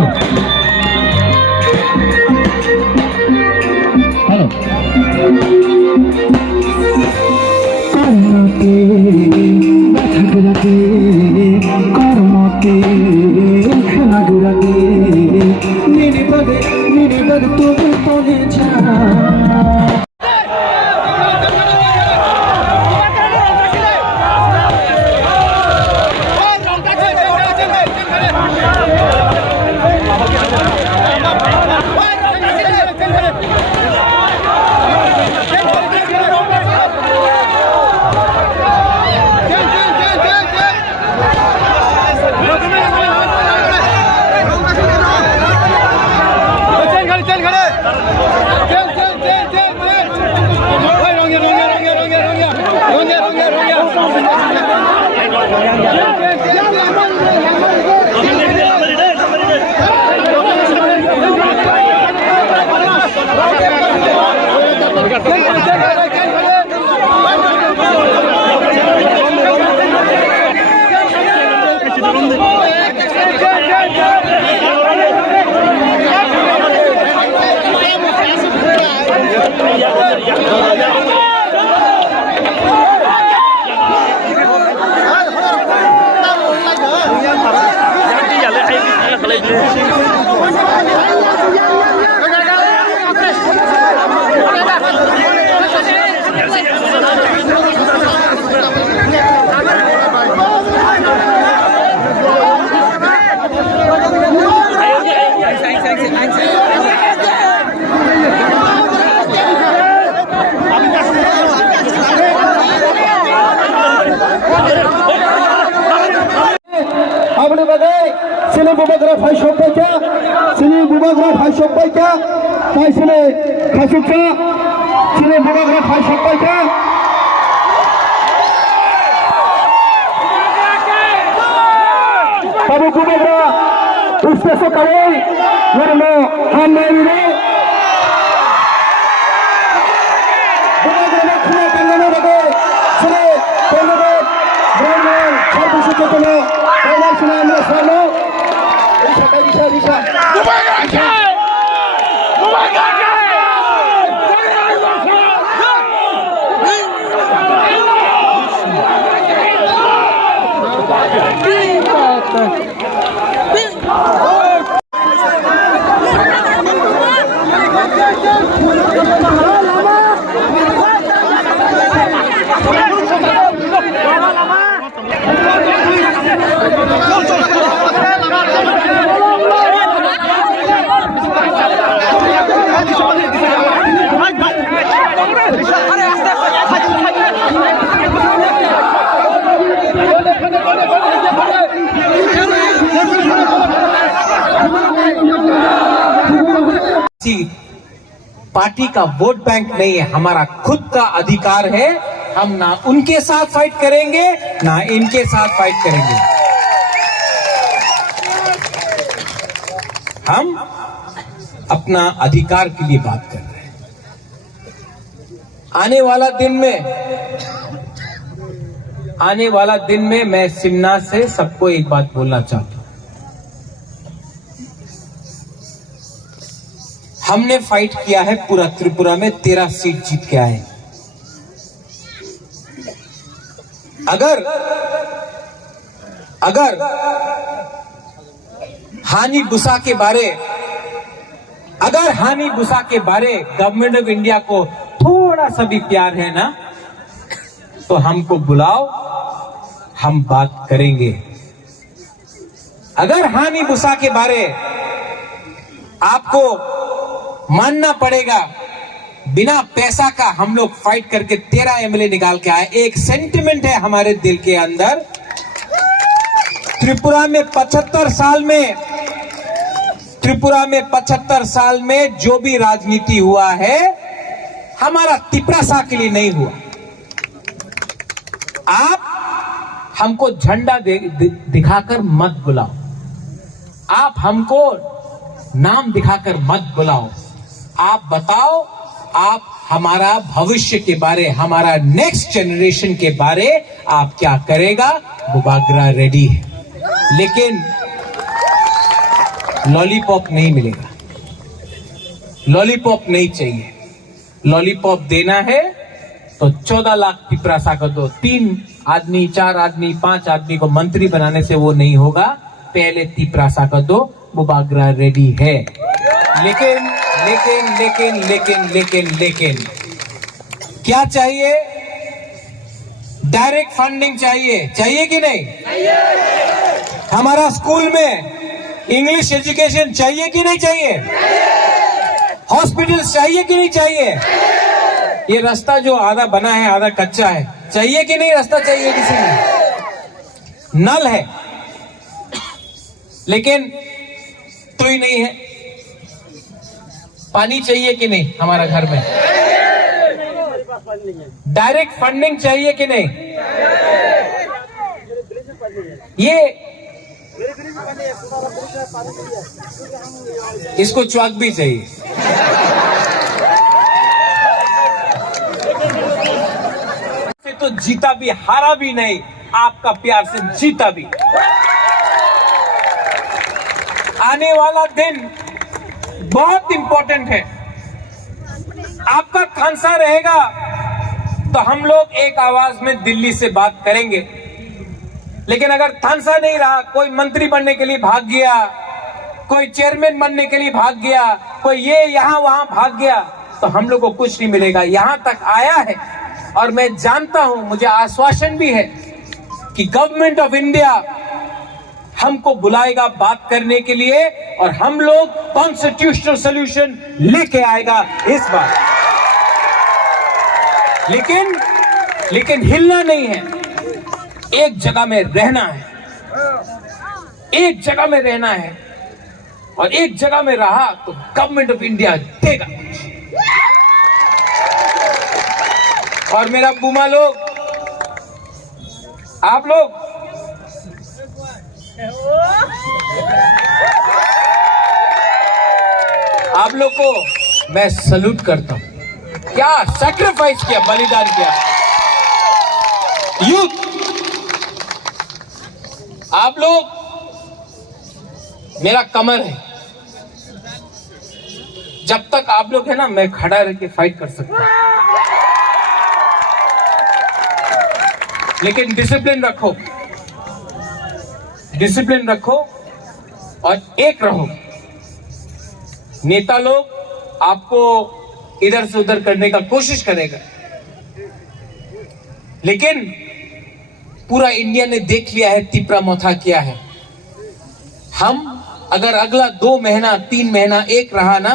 Hello আপনি বাগাই ছেলে বুবাগ্রা ভাই সম্পর্কে ছেলে বুবাগ্রা ভাই সম্পর্কে তাই ছেলে খাসুকা ছেলে বুবাগ্রা ভাই সম্পর্কে বাবু বুবাগ্রা উস্তেছ কাওয়াই ওরনো হামনাইরে বুবাগ্রা খুনা কান্না বাগাই ছেলে ধন্যবাদ ব্রাহ্মণ সর্বশেষ কোনো पार्टी का वोट बैंक नहीं है, हमारा खुद का अधिकार है। हम ना उनके साथ फाइट करेंगे ना इनके साथ फाइट करेंगे। हम अपना अधिकार के लिए बात कर रहे हैं। आने वाला दिन में मैं सिमना से सबको एक बात बोलना चाहता हूं। हमने फाइट किया है पूरा त्रिपुरा में 13 सीट जीत के आए। अगर हानि बुसा के बारे गवर्नमेंट ऑफ इंडिया को थोड़ा सा भी प्यार है ना, तो हमको बुलाओ, हम बात करेंगे। अगर हानि बुसा के बारे आपको मानना पड़ेगा, बिना पैसा का हम लोग फाइट करके 13 एमएलए निकाल के आए। एक सेंटिमेंट है हमारे दिल के अंदर। त्रिपुरा में 75 साल में जो भी राजनीति हुआ है, हमारा तिपरा सा के लिए नहीं हुआ। आप हमको झंडा दिखाकर मत बुलाओ, आप हमको नाम दिखाकर मत बुलाओ। आप बताओ, आप हमारा भविष्य के बारे, हमारा नेक्स्ट जनरेशन के बारे आप क्या करेगा। बुबाग्रा रेडी है, लेकिन लॉलीपॉप नहीं मिलेगा, लॉलीपॉप नहीं चाहिए। लॉलीपॉप देना है तो 14 लाख पिपरासा कर दो। 3 आदमी, 4 आदमी, 5 आदमी को मंत्री बनाने से वो नहीं होगा। पहले तिपरासा कर दो, बुबागरा रेडी है। लेकिन लेकिन लेकिन लेकिन लेकिन लेकिन क्या चाहिए? डायरेक्ट फंडिंग चाहिए, चाहिए कि नहीं? हमारा स्कूल में इंग्लिश एजुकेशन चाहिए कि नहीं चाहिए? हॉस्पिटल्स चाहिए कि नहीं चाहिए? ये रास्ता जो आधा बना है आधा कच्चा है, चाहिए कि नहीं? रास्ता चाहिए किसी ने? नल है लेकिन तो ही नहीं है। पानी चाहिए कि नहीं हमारा घर में? डायरेक्ट फंडिंग चाहिए कि नहीं? ये इसको च्वाक भी चाहिए। तो जीता भी, हारा भी नहीं, आपका प्यार से जीता भी। आने वाला दिन बहुत इंपॉर्टेंट है। आपका खानसा रहेगा तो हम लोग एक आवाज में दिल्ली से बात करेंगे। लेकिन अगर थानसा नहीं रहा, कोई मंत्री बनने के लिए भाग गया, कोई चेयरमैन बनने के लिए भाग गया, कोई ये यहां वहां भाग गया, तो हम लोग को कुछ नहीं मिलेगा। यहां तक आया है और मैं जानता हूं, मुझे आश्वासन भी है कि गवर्नमेंट ऑफ इंडिया हमको बुलाएगा बात करने के लिए और हम लोग कॉन्स्टिट्यूशनल सॉल्यूशन लेके आएगा इस बार। लेकिन हिलना नहीं है, एक जगह में रहना है, एक जगह में रहना है। और एक जगह में रहा तो गवर्नमेंट ऑफ इंडिया देगा। और मेरा बुमा लोग, आप लोग को मैं सल्यूट करता हूं। क्या सैक्रिफाइस किया, बलिदान किया यूथ। आप लोग मेरा कमर है, जब तक आप लोग है ना, मैं खड़ा रह के फाइट कर सकता हूं। लेकिन डिसिप्लिन रखो, डिसिप्लिन रखो और एक रहो। नेता लोग आपको इधर से उधर करने का कोशिश करेगा, लेकिन पूरा इंडिया ने देख लिया है तिपरा मोथा क्या है। हम अगर अगला 2 महीना 3 महीना एक रहा ना,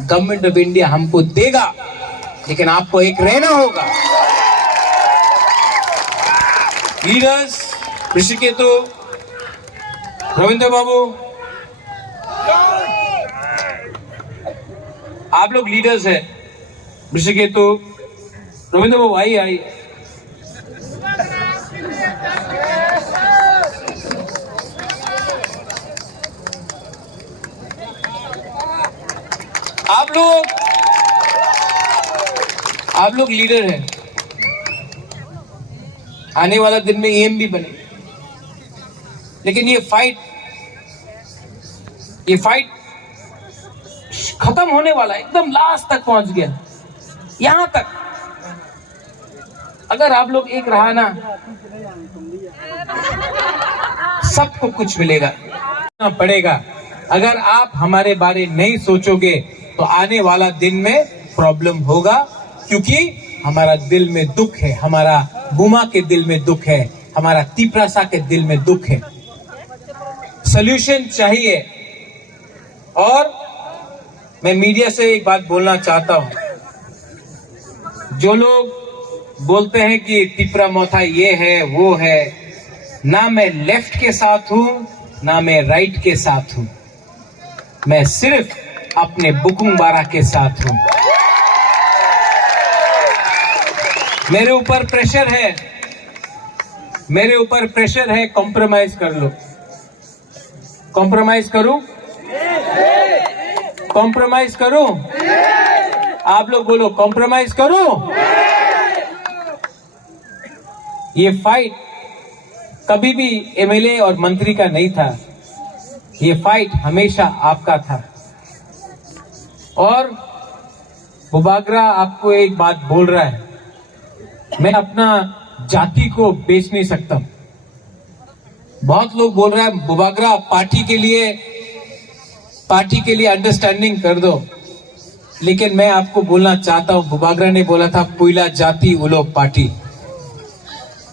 गवर्नमेंट ऑफ इंडिया हमको देगा, लेकिन आपको एक रहना होगा। लीडर्स, ऋषिकेतु, रविंद्र बाबू, आप लोग लीडर्स हैं। ऋषिकेतु, रविंद्र बाबू आइए। आप लोग लीडर हैं। आने वाला दिन में एम भी बने, लेकिन ये फाइट खत्म होने वाला, एकदम लास्ट तक पहुंच गया, यहां तक। अगर आप लोग एक रहा ना, सबको कुछ मिलेगा पड़ेगा। अगर आप हमारे बारे नहीं सोचोगे तो आने वाला दिन में प्रॉब्लम होगा, क्योंकि हमारा दिल में दुख है, हमारा बुमा के दिल में दुख है, हमारा तिपरासा के दिल में दुख है। सॉल्यूशन चाहिए। और मैं मीडिया से एक बात बोलना चाहता हूं, जो लोग बोलते हैं कि तिपरा मोथा ये है वो है, ना मैं लेफ्ट के साथ हूं ना मैं राइट के साथ हूं, मैं सिर्फ अपने बुकुंबारा के साथ हूं। मेरे ऊपर प्रेशर है, कॉम्प्रोमाइज कर लो। कॉम्प्रोमाइज करूं? कॉम्प्रोमाइज करूं? आप लोग बोलो, कॉम्प्रोमाइज करूं? ये फाइट कभी भी एमएलए और मंत्री का नहीं था, ये फाइट हमेशा आपका था। और बुबागरा आपको एक बात बोल रहा है, मैं अपना जाति को बेच नहीं सकता। बहुत लोग बोल रहे हैं बुबागरा पार्टी के लिए अंडरस्टैंडिंग कर दो, लेकिन मैं आपको बोलना चाहता हूं, बुबागरा ने बोला था पुइला जाति उलो पार्टी,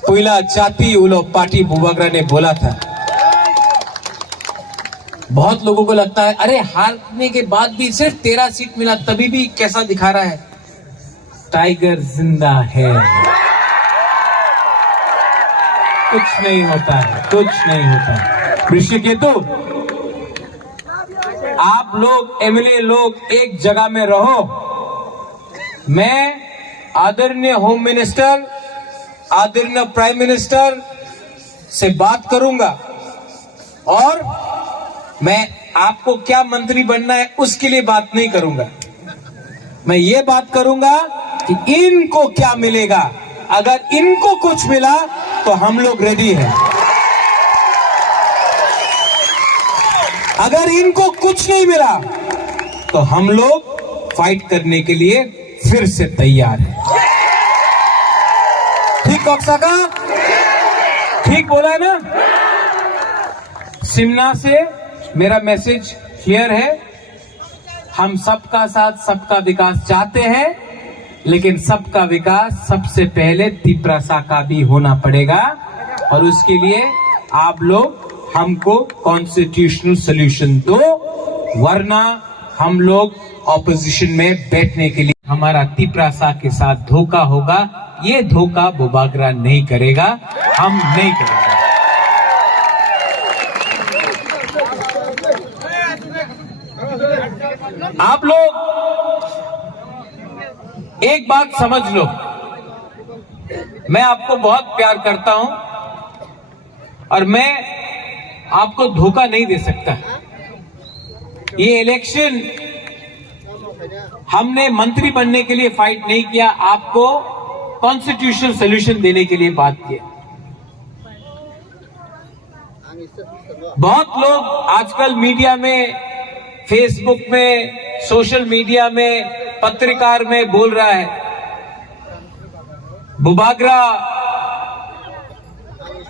पुइला जाति उलो पार्टी बुबागरा ने बोला था। बहुत लोगों को लगता है अरे हारने के बाद भी सिर्फ 13 सीट मिला, तभी भी कैसा दिखा रहा है। टाइगर जिंदा है, कुछ नहीं होता है, कुछ नहीं होता है। ऋषिकेतु, आप लोग एमएलए लोग एक जगह में रहो। मैं आदरणीय होम मिनिस्टर, आदरणीय प्राइम मिनिस्टर से बात करूंगा और मैं आपको क्या मंत्री बनना है उसके लिए बात नहीं करूंगा। मैं ये बात करूंगा कि इनको क्या मिलेगा। अगर इनको कुछ मिला तो हम लोग रेडी हैं। अगर इनको कुछ नहीं मिला तो हम लोग फाइट करने के लिए फिर से तैयार हैं। ठीक कक्षा का ठीक बोला है ना। सिमना से मेरा मैसेज क्लियर है, हम सबका साथ सबका विकास चाहते हैं, लेकिन सबका विकास सबसे पहले तिपरासा का भी होना पड़ेगा और उसके लिए आप लोग हमको कॉन्स्टिट्यूशनल सॉल्यूशन दो, वरना हम लोग ऑपोजिशन में बैठने के लिए हमारा तिपरासा के साथ धोखा होगा। ये धोखा बुबागरा नहीं करेगा, हम नहीं करेंगे। आप लोग एक बात समझ लो, मैं आपको बहुत प्यार करता हूं और मैं आपको धोखा नहीं दे सकता। ये इलेक्शन हमने मंत्री बनने के लिए फाइट नहीं किया, आपको कॉन्स्टिट्यूशनल सॉल्यूशन देने के लिए बात किया। बहुत लोग आजकल मीडिया में, फेसबुक में, सोशल मीडिया में, पत्रकार में बोल रहा है बुबागरा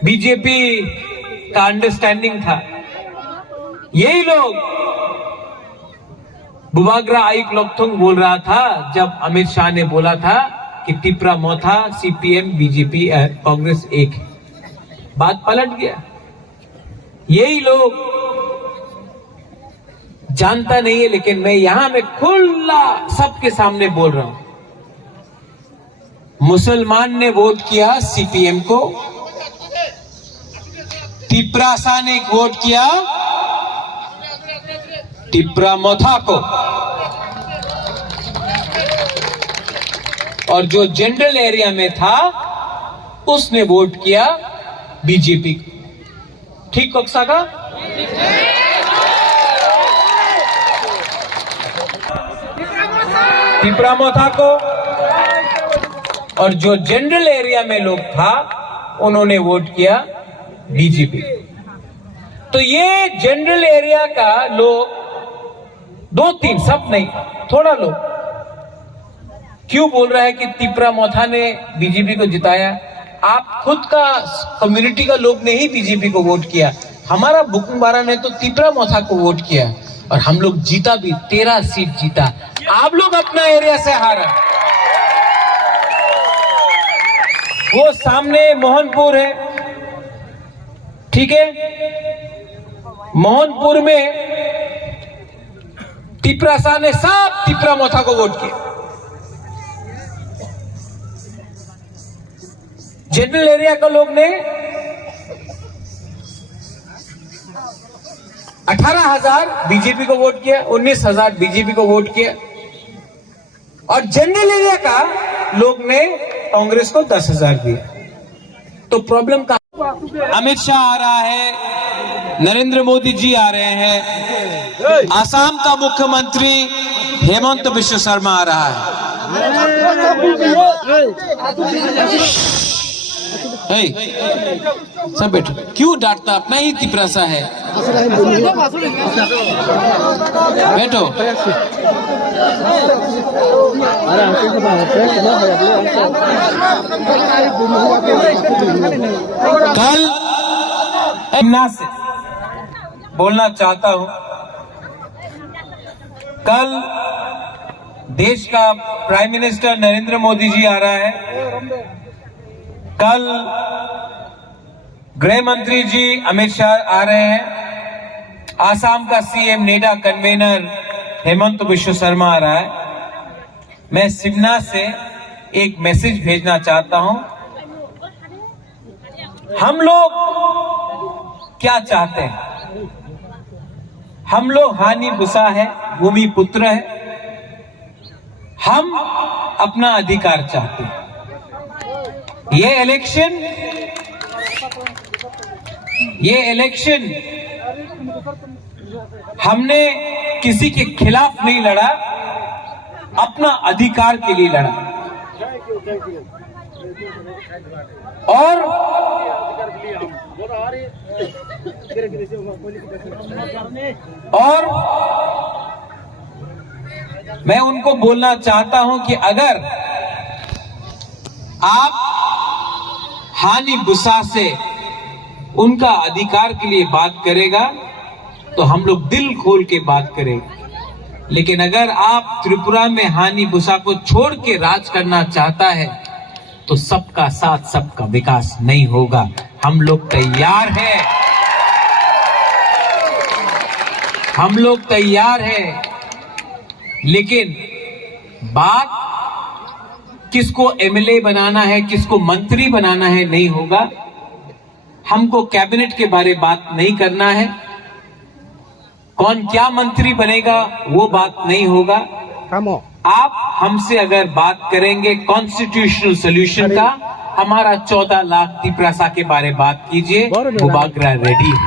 बीजेपी का अंडरस्टैंडिंग था। यही लोग बुबागरा आइक लोकथुंग बोल रहा था जब अमित शाह ने बोला था कि टिपरा मोथा सीपीएम बीजेपी कांग्रेस एक है। बात पलट गया। यही लोग जानता नहीं है, लेकिन मैं खुला सबके सामने बोल रहा हूं। मुसलमान ने वोट किया सीपीएम को, तिपरासा ने वोट किया टिपरा मोथा को, और जो जनरल एरिया में था उसने वोट किया बीजेपी को। ठीक कक्षा का टिपरा मोथा को, और जो जनरल एरिया में लोग था उन्होंने वोट किया बीजेपी। तो ये जनरल एरिया का लोग 2-3 सब नहीं, थोड़ा लोग क्यों बोल रहा है कि टिपरा मोथा ने बीजेपी को जिताया। आप खुद का कम्युनिटी का लोग ने ही बीजेपी को वोट किया। हमारा बुकुंबारा ने तो टिपरा मोथा को वोट किया और हम लोग जीता भी, 13 सीट जीता। आप लोग अपना एरिया से हारा। वो सामने मोहनपुर है, ठीक है, मोहनपुर में टिपरासा ने सब टिपरा मोथा को वोट किया। जनरल एरिया का लोग ने 18,000 बीजेपी को वोट किया, 19,000 बीजेपी को वोट किया, और जनरल एरिया का लोग ने कांग्रेस को 10,000 दिया। तो प्रॉब्लम का अमित शाह आ रहा है, नरेंद्र मोदी जी आ रहे हैं, आसाम का मुख्यमंत्री हेमंत बिश्व शर्मा आ रहा है। सब बैठो, क्यों डांटता, अपना ही तिपरासा है। बैठो। कल शिमला से बोलना चाहता हूं, कल देश का प्राइम मिनिस्टर नरेंद्र मोदी जी आ रहा है, कल गृह मंत्री जी अमित शाह आ रहे हैं, आसाम का CM NEDA convener Himanta Biswa Sarma आ रहा है। मैं शिमला से एक मैसेज भेजना चाहता हूं। हम लोग क्या चाहते हैं? हम लोग हानि बुसा है, भूमि पुत्र है, हम अपना अधिकार चाहते हैं। ये इलेक्शन हमने किसी के खिलाफ नहीं लड़ा, अपना अधिकार के लिए लड़ा। और मैं उनको बोलना चाहता हूं कि अगर आप हानि बुसा से उनका अधिकार के लिए बात करेगा तो हम लोग दिल खोल के बात करेंगे, लेकिन अगर आप त्रिपुरा में हानि बुसा को छोड़ के राज करना चाहता है तो सबका साथ सबका विकास नहीं होगा। हम लोग तैयार हैं, हम लोग तैयार हैं, लेकिन बात किसको एमएलए बनाना है, किसको मंत्री बनाना है नहीं होगा। हमको कैबिनेट के बारे बात नहीं करना है, कौन क्या मंत्री बनेगा वो बात नहीं होगा। आप हमसे अगर बात करेंगे कॉन्स्टिट्यूशनल सोल्यूशन का, हमारा 14 लाख तिपरासा के बारे बात कीजिए, बुबागरा रेडी है।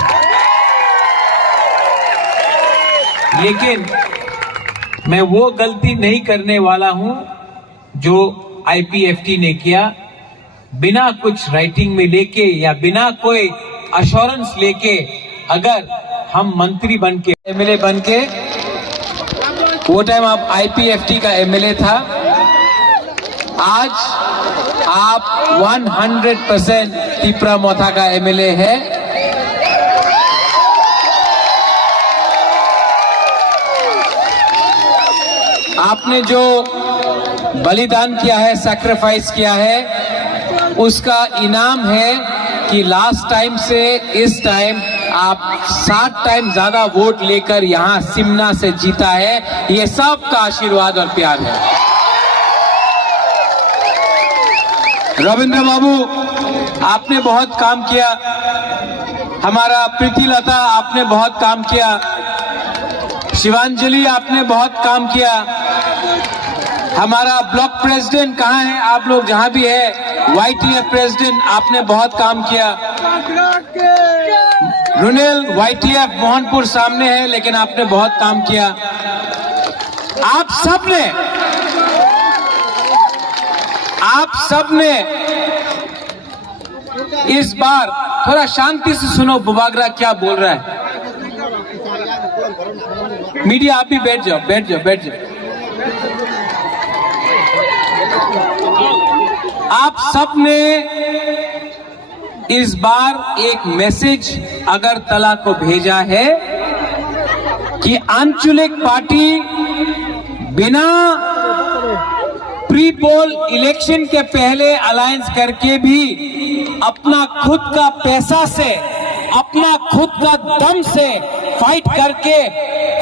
लेकिन मैं वो गलती नहीं करने वाला हूं जो आईपीएफटी ने किया, बिना कुछ राइटिंग में लेके या बिना कोई अश्योरेंस लेके अगर हम मंत्री बन के एमएलए बन के, वो टाइम आप आईपीएफटी का एमएलए था, आज आप 100% तिपरा मोथा का एमएलए है। आपने जो बलिदान किया है, सैक्रिफाइस किया है, उसका इनाम है कि लास्ट टाइम से इस टाइम आप 7 टाइम ज्यादा वोट लेकर यहां शिमला से जीता है। ये सबका आशीर्वाद और प्यार है। रविंद्र बाबू, आपने बहुत काम किया, हमारा प्रीति लता आपने बहुत काम किया, शिवांजलि आपने बहुत काम किया, हमारा ब्लॉक प्रेसिडेंट कहाँ है, आप लोग जहां भी है, वाईटीएफ प्रेसिडेंट आपने बहुत काम किया, रुनेल वाईटीएफ मोहनपुर सामने है लेकिन आपने बहुत काम किया। आप सबने इस बार थोड़ा शांति से सुनो बुबागरा क्या बोल रहा है। मीडिया आप भी बैठ जाओ। आप सबने इस बार एक मैसेज अगरतला को भेजा है कि आंचलिक पार्टी बिना प्री पोल इलेक्शन के पहले अलायंस करके भी अपना खुद का पैसा से, अपना खुद का दम से फाइट करके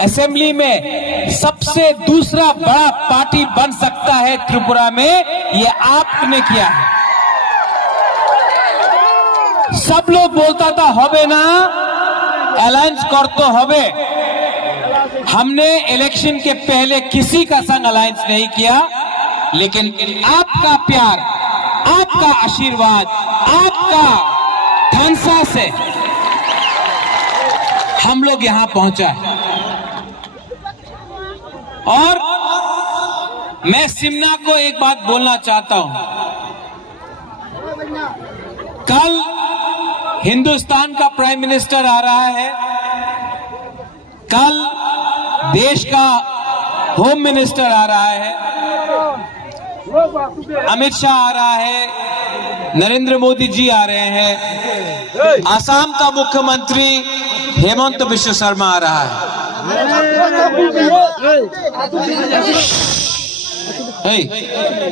असेंबली में सबसे दूसरा बड़ा पार्टी बन सकता है त्रिपुरा में, ये आपने किया है। सब लोग बोलता था होबे ना, अलायंस कर तो होबे। हमने इलेक्शन के पहले किसी का संग अलायंस नहीं किया, लेकिन आपका प्यार, आपका आशीर्वाद, आपका धनसा से हम लोग यहां पहुंचा है। और मैं शिमला को एक बात बोलना चाहता हूं, कल हिंदुस्तान का प्राइम मिनिस्टर आ रहा है, कल देश का होम मिनिस्टर आ रहा है, अमित शाह आ रहा है, नरेंद्र मोदी जी आ रहे हैं, असम का मुख्यमंत्री हेमंत बिश्व शर्मा आ रहा है।